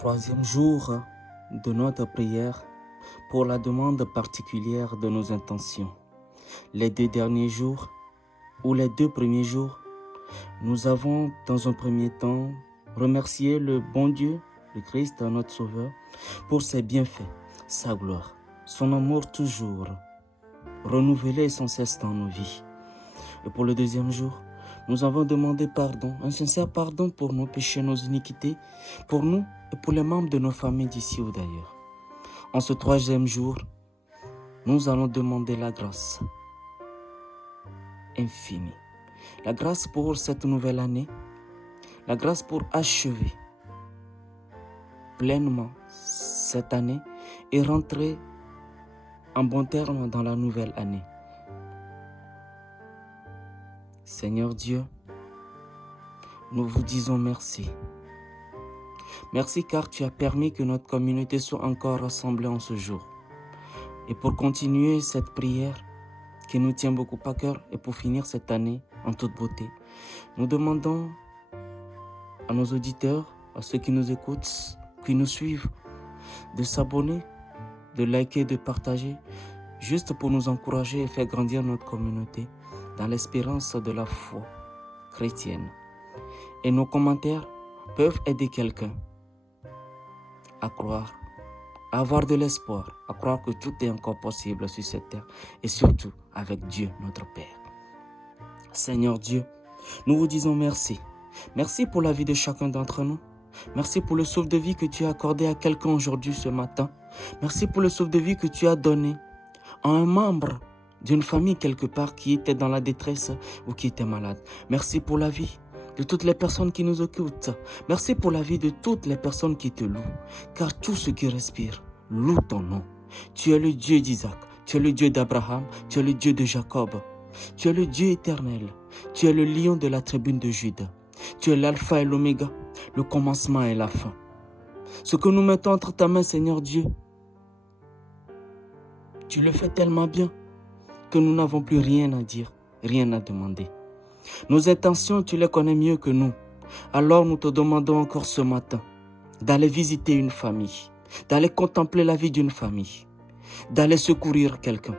Troisième jour de notre prière pour la demande particulière de nos intentions. Les 2 derniers jours ou les 2 premiers jours, nous avons dans un premier temps remercié le bon Dieu, le Christ, notre Sauveur, pour ses bienfaits, sa gloire, son amour toujours renouvelé sans cesse dans nos vies. Et pour le deuxième jour, nous avons demandé pardon, un sincère pardon pour nos péchés, nos iniquités, pour nous et pour les membres de nos familles d'ici ou d'ailleurs. En ce troisième jour, nous allons demander la grâce infinie. La grâce pour cette nouvelle année, la grâce pour achever pleinement cette année et rentrer en bon terme dans la nouvelle année. Seigneur Dieu, nous vous disons merci. Merci car tu as permis que notre communauté soit encore rassemblée en ce jour. Et pour continuer cette prière qui nous tient beaucoup à cœur et pour finir cette année en toute beauté, nous demandons à nos auditeurs, à ceux qui nous écoutent, qui nous suivent, de s'abonner, de liker, de partager, juste pour nous encourager et faire grandir notre communauté dans l'espérance de la foi chrétienne. Et nos commentaires peuvent aider quelqu'un à croire, à avoir de l'espoir, à croire que tout est encore possible sur cette terre et surtout avec Dieu notre Père. Seigneur Dieu, nous vous disons merci. Merci pour la vie de chacun d'entre nous. Merci pour le souffle de vie que tu as accordé à quelqu'un aujourd'hui ce matin. Merci pour le souffle de vie que tu as donné à un membre d'une famille quelque part qui était dans la détresse ou qui était malade. Merci pour la vie de toutes les personnes qui nous écoutent. Merci pour la vie de toutes les personnes qui te louent. Car tout ce qui respire loue ton nom. Tu es le Dieu d'Isaac, tu es le Dieu d'Abraham, tu es le Dieu de Jacob. Tu es le Dieu éternel. Tu es le lion de la tribune de Juda. Tu es l'alpha et l'oméga, le commencement et la fin. Ce que nous mettons entre ta main, Seigneur Dieu, tu le fais tellement bien que nous n'avons plus rien à dire, rien à demander. Nos intentions, tu les connais mieux que nous. Alors nous te demandons encore ce matin d'aller visiter une famille, d'aller contempler la vie d'une famille, d'aller secourir quelqu'un,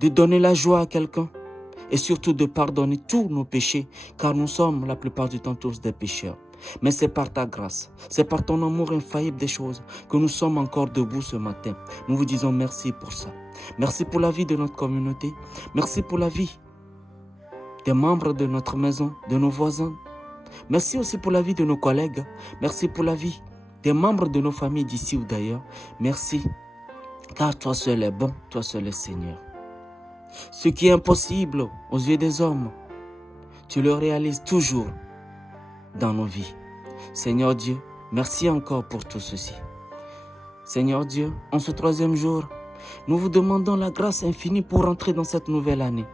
de donner la joie à quelqu'un et surtout de pardonner tous nos péchés, car nous sommes la plupart du temps tous des pécheurs. Mais c'est par ta grâce, c'est par ton amour infaillible des choses que nous sommes encore debout ce matin. Nous vous disons merci pour ça. Merci pour la vie de notre communauté. Merci pour la vie des membres de notre maison, de nos voisins. Merci aussi pour la vie de nos collègues. Merci pour la vie des membres de nos familles d'ici ou d'ailleurs. Merci, car toi seul es bon, toi seul es Seigneur. Ce qui est impossible aux yeux des hommes, tu le réalises toujours dans nos vies. Seigneur Dieu, merci encore pour tout ceci. Seigneur Dieu, en ce troisième jour, nous vous demandons la grâce infinie pour entrer dans cette nouvelle année.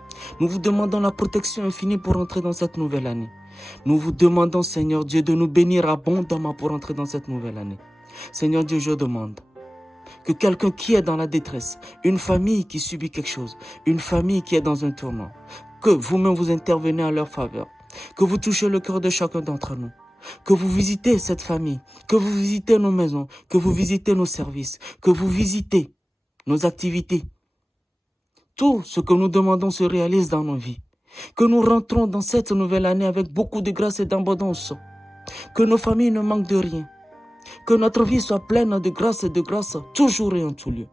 Nous vous demandons la protection infinie pour entrer dans cette nouvelle année. Nous vous demandons, Seigneur Dieu, de nous bénir abondamment pour entrer dans cette nouvelle année. Seigneur Dieu, je demande que quelqu'un qui est dans la détresse, une famille qui subit quelque chose, une famille qui est dans un tournant, que vous-même vous intervenez à leur faveur, que vous touchez le cœur de chacun d'entre nous, que vous visitez cette famille, que vous visitez nos maisons, que vous visitez nos services, que vous visitez nos activités. Tout ce que nous demandons se réalise dans nos vies. Que nous rentrons dans cette nouvelle année avec beaucoup de grâce et d'abondance. Que nos familles ne manquent de rien. Que notre vie soit pleine de grâce et de grâce, toujours et en tout lieu.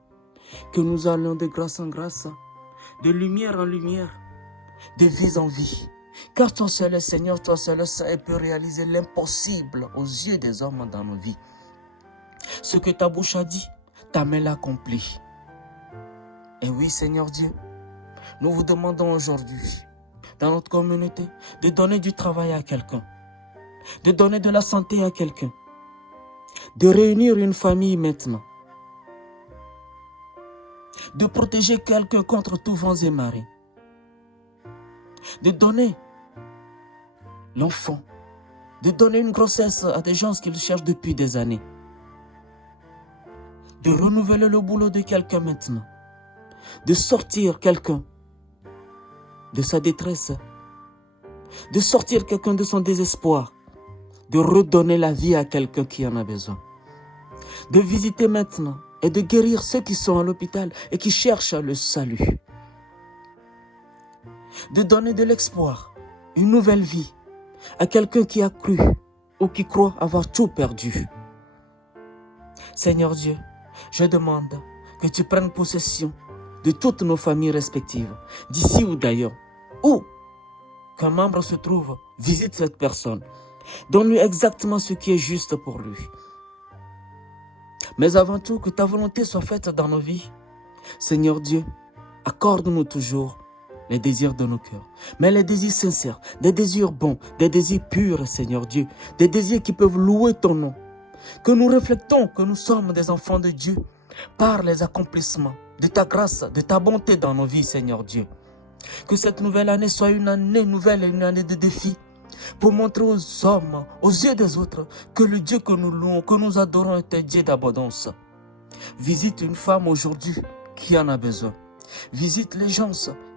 Que nous allions de grâce en grâce, de lumière en lumière, de vie en vie. Car toi seul est Seigneur, toi seul est Saint et peut réaliser l'impossible aux yeux des hommes dans nos vies. Ce que ta bouche a dit, ta main l'accomplit. Et oui, Seigneur Dieu, nous vous demandons aujourd'hui, dans notre communauté, de donner du travail à quelqu'un, de donner de la santé à quelqu'un, de réunir une famille maintenant, de protéger quelqu'un contre tous vents et marées, de donner l'enfant, de donner une grossesse à des gens qu'ils cherchent depuis des années, de renouveler le boulot de quelqu'un maintenant, de sortir quelqu'un de sa détresse, de sortir quelqu'un de son désespoir, de redonner la vie à quelqu'un qui en a besoin. de visiter maintenant et de guérir ceux qui sont à l'hôpital et qui cherchent le salut. De donner de l'espoir, une nouvelle vie à quelqu'un qui a cru ou qui croit avoir tout perdu. Seigneur Dieu, je demande que tu prennes possession de toutes nos familles respectives, d'ici ou d'ailleurs, où qu'un membre se trouve, visite cette personne. Donne-lui exactement ce qui est juste pour lui. Mais avant tout, que ta volonté soit faite dans nos vies. Seigneur Dieu, accorde-nous toujours les désirs de nos cœurs, mais les désirs sincères, des désirs bons, des désirs purs, Seigneur Dieu, des désirs qui peuvent louer ton nom. Que nous reflectons que nous sommes des enfants de Dieu par les accomplissements de ta grâce, de ta bonté dans nos vies, Seigneur Dieu. Que cette nouvelle année soit une année nouvelle et une année de défis pour montrer aux hommes, aux yeux des autres, que le Dieu que nous louons, que nous adorons est un Dieu d'abondance. Visite une femme aujourd'hui qui en a besoin. Visite les gens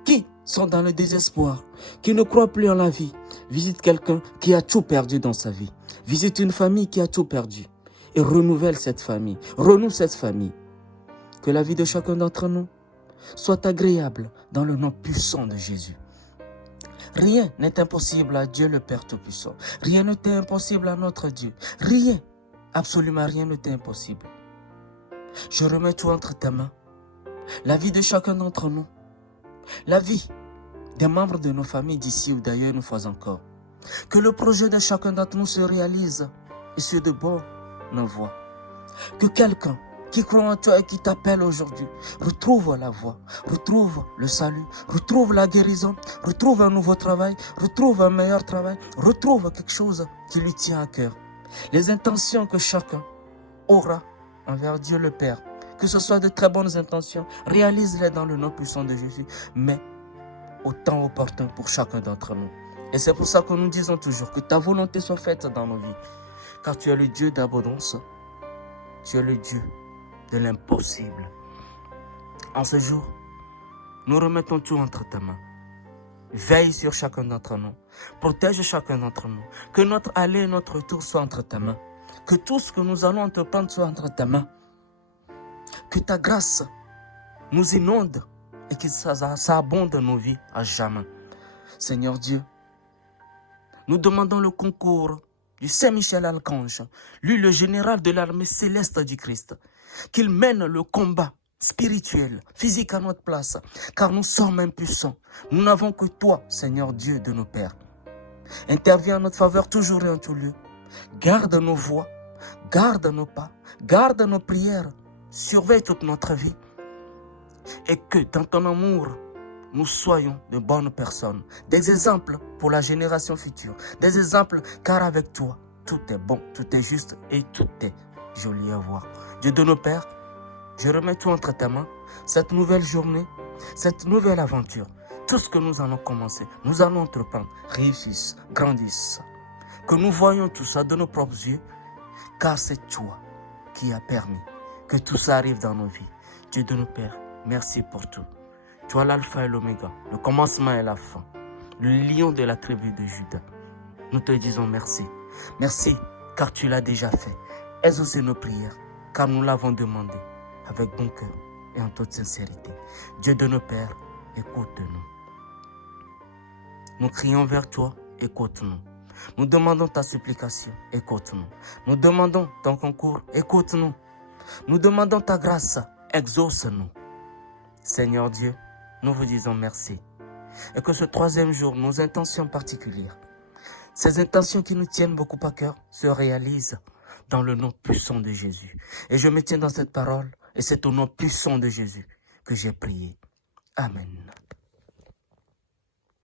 qui sont dans le désespoir, qui ne croient plus en la vie. Visite quelqu'un qui a tout perdu dans sa vie. Visite une famille qui a tout perdu. Et renouvelle cette famille, renoue cette famille. Que la vie de chacun d'entre nous soit agréable dans le nom puissant de Jésus. Rien n'est impossible à Dieu le Père Tout-Puissant. Rien n'est impossible à notre Dieu. Rien, absolument rien n'est impossible. Je remets tout entre tes mains. La vie de chacun d'entre nous. La vie des membres de nos familles d'ici ou d'ailleurs une fois encore. Que le projet de chacun d'entre nous se réalise et sur de bonnes voies. Que quelqu'un qui croit en toi et qui t'appelle aujourd'hui retrouve la voie, retrouve le salut, retrouve la guérison, retrouve un nouveau travail, retrouve un meilleur travail, retrouve quelque chose qui lui tient à cœur. Les intentions que chacun aura envers Dieu le Père, que ce soit de très bonnes intentions, réalise-les dans le nom puissant de Jésus, mais au temps opportun pour chacun d'entre nous. Et c'est pour ça que nous disons toujours que ta volonté soit faite dans nos vies, car tu es le Dieu d'abondance, tu es le Dieu de l'impossible. En ce jour, nous remettons tout entre tes mains. Veille sur chacun d'entre nous. Protège chacun d'entre nous. Que notre aller et notre retour soient entre tes mains. Que tout ce que nous allons entreprendre soit entre tes mains. Que ta grâce nous inonde et que ça abonde dans nos vies à jamais. Seigneur Dieu, nous demandons le concours du Saint-Michel Archange, lui le général de l'armée céleste du Christ, qu'il mène le combat spirituel, physique à notre place, car nous sommes impuissants. Nous n'avons que toi, Seigneur Dieu de nos pères. Interviens en notre faveur toujours et en tout lieu. Garde nos voix, garde nos pas, garde nos prières, surveille toute notre vie. Et que dans ton amour, nous soyons de bonnes personnes, des exemples pour la génération future, des exemples car avec toi, tout est bon, tout est juste et tout est joli à voir. Dieu de nos pères, je remets tout entre tes mains, cette nouvelle journée, cette nouvelle aventure, tout ce que nous allons commencer, nous allons entreprendre, réussisse, grandisse. Que nous voyons tout ça de nos propres yeux, car c'est toi qui as permis que tout ça arrive dans nos vies. Dieu de nos pères, merci pour tout. Toi l'alpha et l'oméga, le commencement et la fin, le lion de la tribu de Juda. Nous te disons merci. Merci car tu l'as déjà fait. Exaucez nos prières car nous l'avons demandé avec bon cœur et en toute sincérité. Dieu de nos pères, écoute-nous. Nous crions vers toi, écoute-nous. Nous demandons ta supplication, écoute-nous. Nous demandons ton concours, écoute-nous. Nous demandons ta grâce, exauce-nous. Seigneur Dieu, nous vous disons merci. Et que ce troisième jour, nos intentions particulières, ces intentions qui nous tiennent beaucoup à cœur, se réalisent dans le nom puissant de Jésus. Et je me tiens dans cette parole, et c'est au nom puissant de Jésus que j'ai prié. Amen.